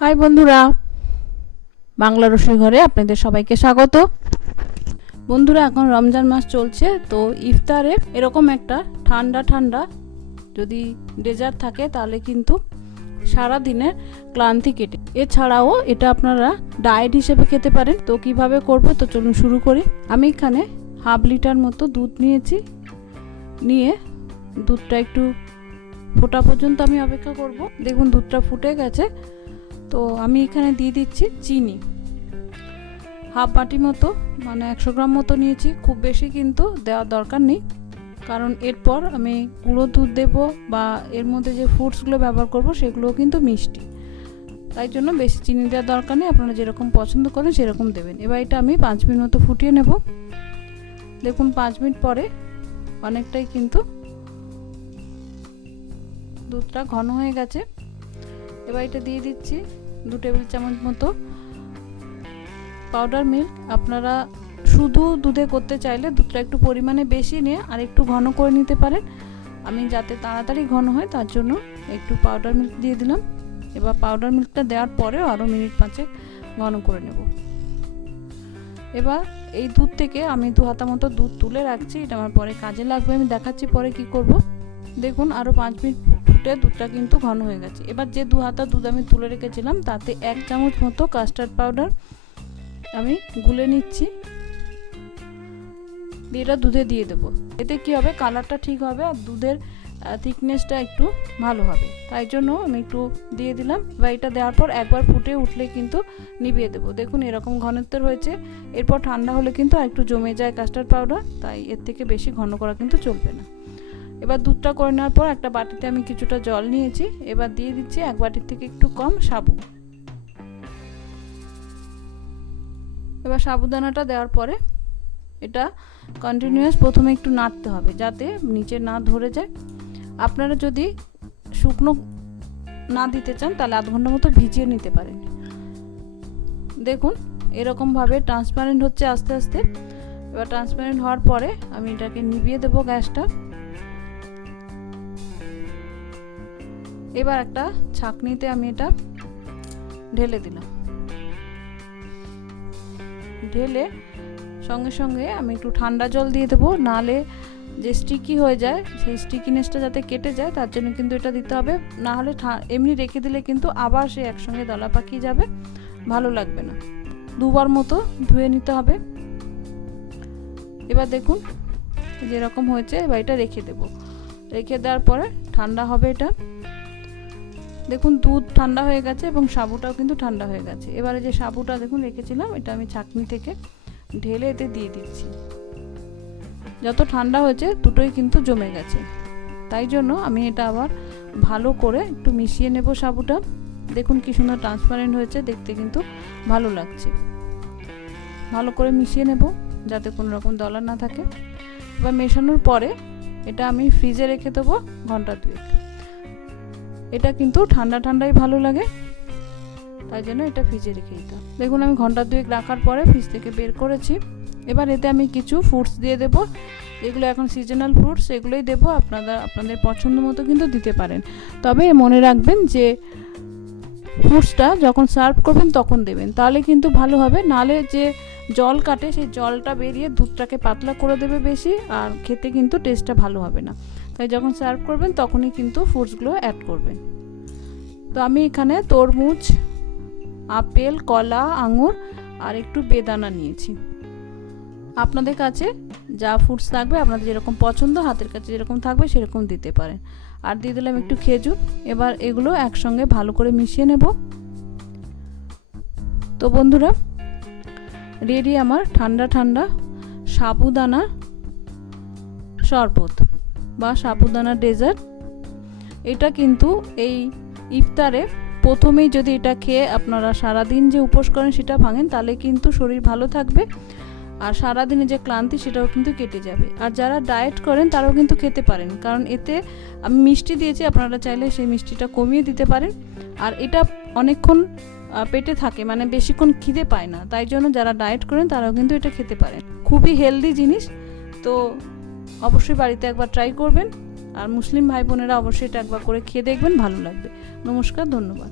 High বন্ধুরা, বাংলা রসোই ঘরে আপনাদের সবাইকে স্বাগত। বন্ধুরা, এখন রমজান মাস চলছে, তো ইফতারে এরকম একটা ঠান্ডা ঠান্ডা যদি ডেজার্ট থাকে তাহলে কিন্তু সারা দিনের ক্লান্তি কেটে। এছাড়াও এটা আপনারা ডায়েট হিসেবে খেতে পারেন। তো কিভাবে করব, তো চলুন শুরু করি। আমি এখানে হাফ লিটার মতো দুধ নিয়েছি। নিয়ে দুধটা একটু ফোটা পর্যন্ত আমি অপেক্ষা করব। দেখুন দুধটা ফুটে গেছে। তো আমি এখানে দিয়ে দিচ্ছি চিনি, হাফ বাটি মতো, মানে 100 গ্রাম মতো নিয়েছি। খুব বেশি কিন্তু দেওয়ার দরকার নেই, কারণ এরপর আমি গুঁড়ো দুধ দেব বা এর মধ্যে যে ফ্রুটসগুলো ব্যবহার করব সেগুলোও কিন্তু মিষ্টি, তাই জন্য বেশি চিনি দেওয়ার দরকার নেই। আপনারা যেরকম পছন্দ করেন সেরকম দেবেন। এবার এটা আমি 5 মিনিট মতো ফুটিয়ে নেব। দেখুন 5 মিনিট পরে অনেকটাই কিন্তু দুধটা ঘন হয়ে গেছে। এবার এটা দিয়ে দিচ্ছি 2 টেবিল চামচ মতো পাউডার মিল্ক। আপনারা শুধু দুধে করতে চাইলে দুধটা একটু পরিমাণে বেশি নিয়ে আর একটু ঘন করে নিতে পারেন। আমি যাতে তাড়াতাড়ি ঘন হয় তার জন্য একটু পাউডার মিল্ক দিয়ে দিলাম। এবার পাউডার মিল্কটা দেওয়ার পরেও আরও মিনিট 5 ঘন করে নেব। এবার এই দুধ থেকে আমি 2 হাতা মতো দুধ তুলে রাখছি, এটা আমার পরে কাজে লাগবে। আমি দেখাচ্ছি পরে কি করব। দেখুন আরও 5 মিনিট ফুটে দুধটা কিন্তু ঘন হয়ে গেছে। এবার যে 2 হাতা দুধ আমি তুলে রেখেছিলাম তাতে 1 চামচ মতো কাস্টার্ড পাউডার আমি গুলে নিচ্ছি, দিয়ে এটা দুধে দিয়ে দেবো। এতে কি হবে, কালারটা ঠিক হবে আর দুধের থিকনেসটা একটু ভালো হবে, তাই জন্য আমি একটু দিয়ে দিলাম। বা এটা দেওয়ার পর একবার ফুটে উঠলে কিন্তু নিভিয়ে দেবো। দেখুন এরকম ঘনত্বের হয়েছে। এরপর ঠান্ডা হলে কিন্তু একটু জমে যায় কাস্টার্ড পাউডার, তাই এর থেকে বেশি ঘন করা কিন্তু চলবে না। এবার দুধটা করে নেওয়ার পর একটা বাটিতে আমি কিছুটা জল নিয়েছি। এবার দিয়ে দিচ্ছি 1 বাটির থেকে একটু কম সাবু। এবার সাবুদানাটা দেওয়ার পরে এটা কন্টিনিউয়াস প্রথমে একটু নাড়তে হবে যাতে নিচে না ধরে যায়। আপনারা যদি শুকনো না দিতে চান তাহলে আধ ঘন্টা মতো ভিজিয়ে নিতে পারেন। দেখুন এরকমভাবে ট্রান্সপারেন্ট হচ্ছে আস্তে আস্তে। এবার ট্রান্সপারেন্ট হওয়ার পরে আমি এটাকে নিভিয়ে দেবো গ্যাসটা। এবার একটা ছাঁকনিতে আমি এটা ঢেলে দিলাম। ঢেলে সঙ্গে সঙ্গে আমি একটু ঠান্ডা জল দিয়ে দেবো, নাহলে যে স্টিকি হয়ে যায় সেই স্টিকিনেসটা যাতে কেটে যায় তার জন্য কিন্তু এটা দিতে হবে। না হলে এমনি রেখে দিলে কিন্তু আবার সে একসঙ্গে দলা পাকিয়ে যাবে, ভালো লাগবে না। 2 বার মতো ধুয়ে নিতে হবে। এবার দেখুন যেরকম হয়েছে, এবার এটা রেখে দেবো। রেখে দেওয়ার পরে ঠান্ডা হবে এটা। দেখুন দুধ ঠান্ডা হয়ে গেছে এবং সাবুটাও কিন্তু ঠান্ডা হয়ে গেছে। এবারে যে সাবুটা দেখুন রেখেছিলাম এটা আমি ছাঁকনি থেকে ঢেলে এতে দিয়ে দিচ্ছি। যত ঠান্ডা হয়েছে দুটোই কিন্তু জমে গেছে, তাই জন্য আমি এটা আবার ভালো করে একটু মিশিয়ে নেব সাবুটা। দেখুন কি সুন্দর ট্রান্সপারেন্ট হয়েছে, দেখতে কিন্তু ভালো লাগছে। ভালো করে মিশিয়ে নেব যাতে কোনো রকম দলা না থাকে। এবার মেশানোর পরে এটা আমি ফ্রিজে রেখে দেবো ঘন্টা 2। এটা কিন্তু ঠান্ডা ঠান্ডাই ভালো লাগে, তাই জন্য এটা ফ্রিজে রেখে দিতাম। দেখুন আমি ঘন্টা 2 রাখার পরে ফ্রিজ থেকে বের করেছি। এবার এতে আমি কিছু ফ্রুটস দিয়ে দেব। এগুলো এখন সিজনাল ফ্রুটস, এগুলোই দেব। আপনাদের পছন্দ মতো কিন্তু দিতে পারেন, তবে মনে রাখবেন যে ফ্রুটসটা যখন সার্ভ করবেন তখন দেবেন, তাহলে কিন্তু ভালো হবে। নালে যে জল কাটে সেই জলটা বেরিয়ে দুধটাকে পাতলা করে দেবে বেশি, আর খেতে কিন্তু টেস্টটা ভালো হবে না। তাই যখন সার্ভ করবেন তখনই কিন্তু ফ্রুটসগুলো অ্যাড করবেন। তো আমি এখানে তরমুজ, আপেল, কলা, আঙুর আর একটু বেদানা নিয়েছি। আপনাদের কাছে যা ফ্রুটস থাকবে, আপনাদের যেরকম পছন্দ, হাতের কাছে যেরকম থাকবে সেরকম দিতে পারেন। আর দিয়ে দিলাম একটু খেজুর। এবার এগুলো একসঙ্গে ভালো করে মিশিয়ে নেব। তো বন্ধুরা, রেডি আমার ঠান্ডা ঠান্ডা সাবুদানা শরবত বা সাবুদানা ডেজার্ট। এটা কিন্তু এই ইফতারে প্রথমেই যদি এটা খেয়ে আপনারা সারাদিন যে উপোস করেন সেটা ভাঙেন, তাহলে কিন্তু শরীর ভালো থাকবে আর সারাদিনে যে ক্লান্তি সেটাও কিন্তু কেটে যাবে। আর যারা ডায়েট করেন তারাও কিন্তু খেতে পারেন, কারণ এতে আমি মিষ্টি দিয়েছি, আপনারা চাইলে সেই মিষ্টিটা কমিয়ে দিতে পারেন। আর এটা অনেকক্ষণ পেটে থাকে, মানে বেশিক্ষণ খিদে পায় না, তাই জন্য যারা ডায়েট করেন তারাও কিন্তু এটা খেতে পারেন। খুবই হেলদি জিনিস। তো অবশ্যই বাড়িতে একবার ট্রাই করবেন, আর মুসলিম ভাই বোনেরা অবশ্যই এটা একবার করে খেয়ে দেখবেন, ভালো লাগবে। নমস্কার, ধন্যবাদ।